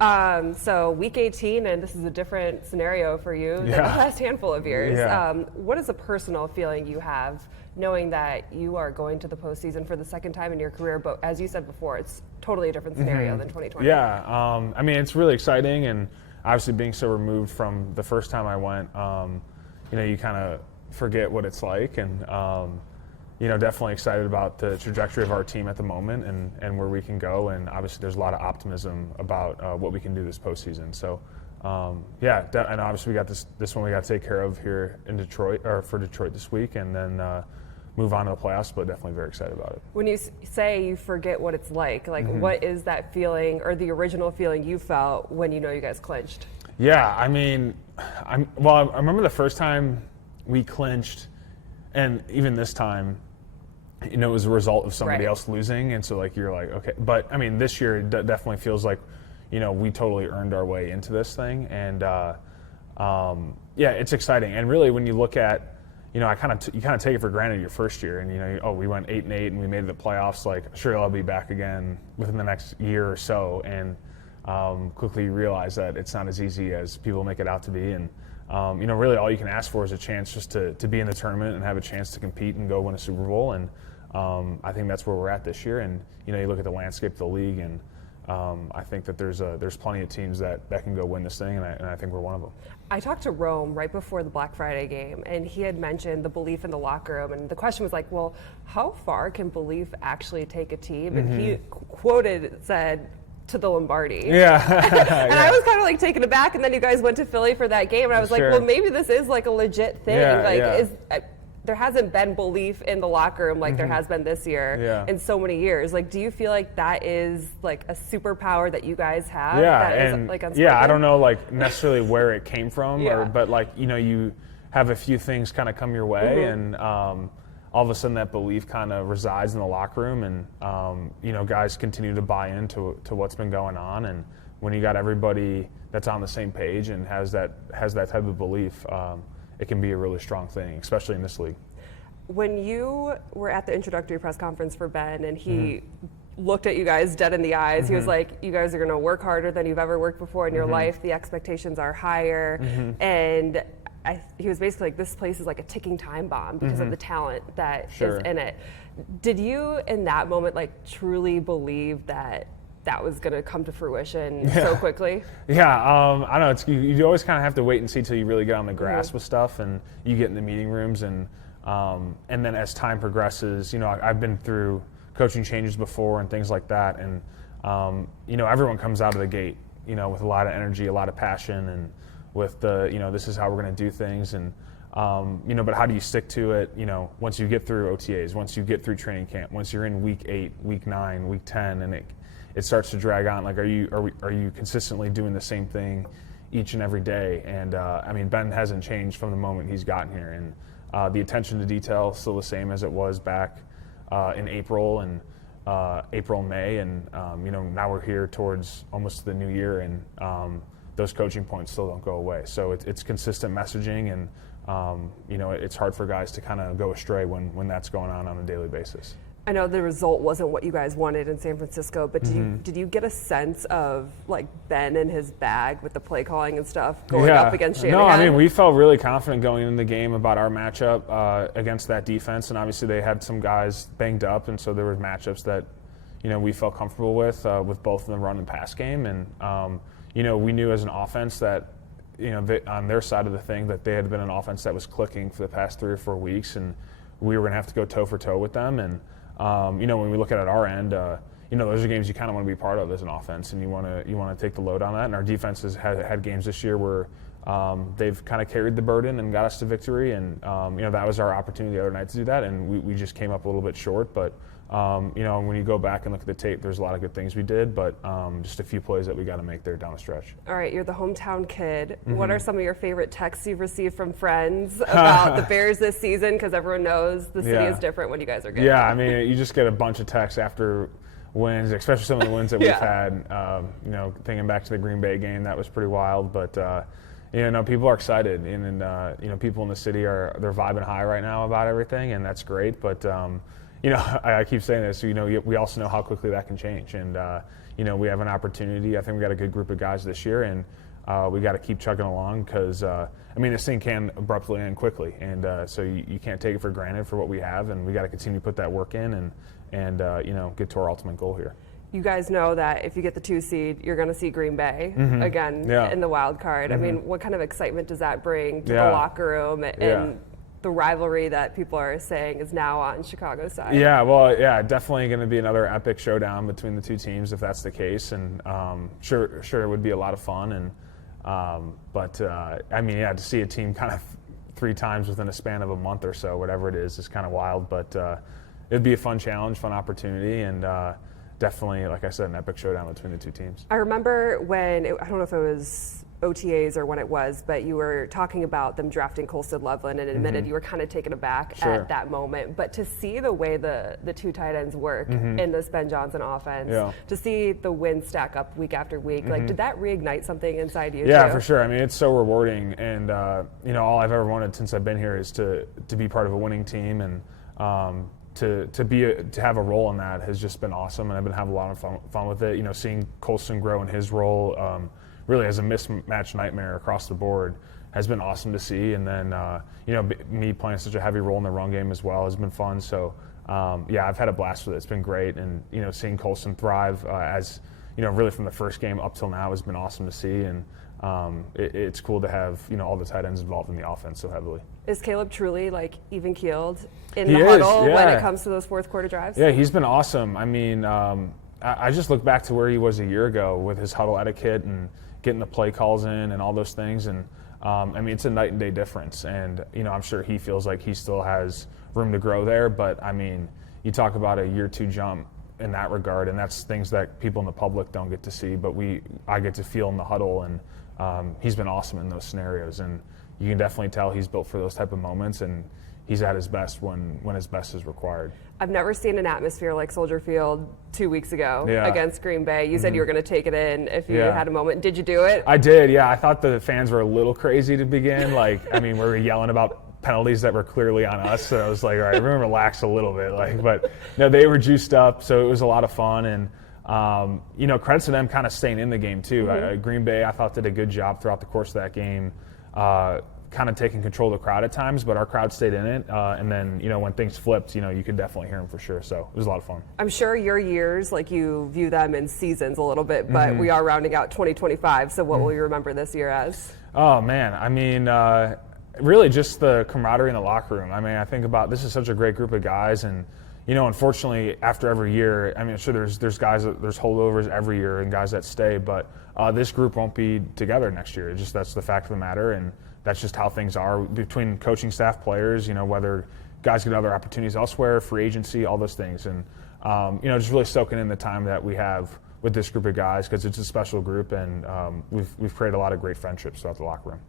So week 18, and this is a different scenario for you than the last handful of years. What is a personal feeling you have knowing that you are going to the postseason for the second time in your career, but as you said before, it's totally a different scenario than 2020? Yeah, I mean, it's really exciting, and obviously being so removed from the first time I went, you kind of forget what it's like, and definitely excited about the trajectory of our team at the moment and where we can go, and obviously there's a lot of optimism about what we can do this postseason. So, and obviously we got this one we got to take care of here in Detroit, or for Detroit this week, and then move on to the playoffs, but definitely very excited about it. When you say you forget what it's like what is that feeling, or the original feeling you felt when you guys clinched? Yeah, I mean, I remember the first time we clinched, and even this time, it was a result of somebody else losing, and so you're like, okay. But I mean, this year it definitely feels like, we totally earned our way into this thing, and it's exciting. And really, when you look at, you kind of take it for granted your first year, and we went 8-8 and we made the playoffs. Sure, I'll be back again within the next year or so, and quickly you realize that it's not as easy as people make it out to be, and really all you can ask for is a chance just to be in the tournament and have a chance to compete and go win a Super Bowl, and I think that's where we're at this year. And you look at the landscape of the league, and I think that there's plenty of teams that can go win this thing, and I think we're one of them. I talked to Rome right before the Black Friday game, and he had mentioned the belief in the locker room, and the question was well, how far can belief actually take a team? And he said, to the Lombardi. Yeah. And I was kind of taken aback, and then you guys went to Philly for that game, and I was well, maybe this is a legit thing. There hasn't been belief in the locker room there has been this year in so many years. Do you feel that is a superpower that you guys have? I don't know necessarily where it came from, but you have a few things kind of come your way, and all of a sudden that belief kind of resides in the locker room, and guys continue to buy into what's been going on, and when you got everybody that's on the same page and has that type of belief, it can be a really strong thing, especially in this league. When you were at the introductory press conference for Ben, and he looked at you guys dead in the eyes, he was like, you guys are going to work harder than you've ever worked before in your life. The expectations are higher, and he was basically this place is a ticking time bomb because of the talent that is in it. Did you, in that moment, truly believe that was going to come to fruition so quickly? I don't know. You always kind of have to wait and see till you really get on the grass with stuff, and you get in the meeting rooms, and then as time progresses, I've been through coaching changes before and things like that, and everyone comes out of the gate, with a lot of energy, a lot of passion, and with the, this is how we're going to do things, and but how do you stick to it? Once you get through OTAs, once you get through training camp, once you're in week 8, week 9, week 10, and it starts to drag on. Are you consistently doing the same thing each and every day? And Ben hasn't changed from the moment he's gotten here, and the attention to detail is still the same as it was back in April and May, and now we're here towards almost the new year, and those coaching points still don't go away. So it's consistent messaging, and it's hard for guys to kind of go astray when that's going on a daily basis. I know the result wasn't what you guys wanted in San Francisco, but did you get a sense of Ben and his bag with the play calling and stuff going up against Shanahan? No, we felt really confident going into the game about our matchup against that defense, and obviously they had some guys banged up, and so there were matchups that we felt comfortable with both in the run and pass game, and we knew as an offense that on their side of the thing that they had been an offense that was clicking for the past 3 or 4 weeks, and we were going to have to go toe for toe with them, and when we look at it at our end, those are games you kind of want to be part of as an offense, and you want to take the load on that. And our defense has had games this year where they've kind of carried the burden and got us to victory, and that was our opportunity the other night to do that, and we just came up a little bit short. But when you go back and look at the tape, there's a lot of good things we did, but just a few plays that we got to make there down the stretch. All right, you're the hometown kid. What are some of your favorite texts you've received from friends about the Bears this season? Because everyone knows the city is different when you guys are good. Yeah, you just get a bunch of texts after wins, especially some of the wins that we've had. Thinking back to the Green Bay game, that was pretty wild, but people are excited, and people in the city they're vibing high right now about everything, and that's great. But I keep saying this. We also know how quickly that can change, and we have an opportunity. I think we got a good group of guys this year, and we got to keep chugging along because, this thing can abruptly end quickly, and so you can't take it for granted for what we have, and we got to continue to put that work in and get to our ultimate goal here. You guys know that if you get the 2 seed, you're going to see Green Bay again in the wild card. What kind of excitement does that bring to the locker room and the rivalry that people are saying is now on Chicago's side? Definitely going to be another epic showdown between the two teams if that's the case, and sure it would be a lot of fun, and to see a team kind of 3 times within a span of a month or so, whatever it is kind of wild, but it'd be a fun challenge, fun opportunity, and definitely, like I said, an epic showdown between the two teams. I remember when, I don't know if it was OTAs or when it was, but you were talking about them drafting Colston Loveland and admitted you were kind of taken aback at that moment. But to see the way the 2 tight ends work in this Ben Johnson offense, to see the wins stack up week after week, did that reignite something inside you? Yeah, too? for sure. It's so rewarding, and all I've ever wanted since I've been here is to be part of a winning team, and to have a role in that has just been awesome, and I've been having a lot of fun with it. Seeing Colston grow in his role, really as a mismatch nightmare across the board, has been awesome to see. And then me playing such a heavy role in the run game as well has been fun. So I've had a blast with it. It's been great, and seeing Colston thrive as really from the first game up till now has been awesome to see. And it's cool to have all the tight ends involved in the offense so heavily. Is Caleb truly even keeled in the huddle when it comes to those fourth quarter drives? Yeah, he's been awesome. I just look back to where he was a year ago with his huddle etiquette and getting the play calls in and all those things, and it's a night and day difference. And I'm sure he feels like he still has room to grow there. But you talk about a year 2 jump in that regard, and that's things that people in the public don't get to see, but I get to feel in the huddle, and he's been awesome in those scenarios, and you can definitely tell he's built for those type of moments, and he's at his best when his best is required. I've never seen an atmosphere like Soldier Field 2 weeks ago against Green Bay. You said you were going to take it in if you had a moment. Did you do it? I did, yeah. I thought the fans were a little crazy to begin. We were yelling about penalties that were clearly on us, so I was like, all right, everyone relax a little bit. But no, they were juiced up, so it was a lot of fun. And credit to them kind of staying in the game too. Green Bay, I thought, did a good job throughout the course of that game, kind of taking control of the crowd at times, but our crowd stayed in it. And then, when things flipped, you could definitely hear them for sure. So it was a lot of fun. I'm sure your years, you view them in seasons a little bit, but we are rounding out 2025. So what will you remember this year as? Oh, man. Really just the camaraderie in the locker room. I think about this is such a great group of guys, and unfortunately, after every year, sure there's guys there's holdovers every year and guys that stay, but this group won't be together next year. That's the fact of the matter, and that's just how things are between coaching staff, players. Whether guys get other opportunities elsewhere, free agency, all those things, and just really soaking in the time that we have with this group of guys because it's a special group, and we've created a lot of great friendships throughout the locker room.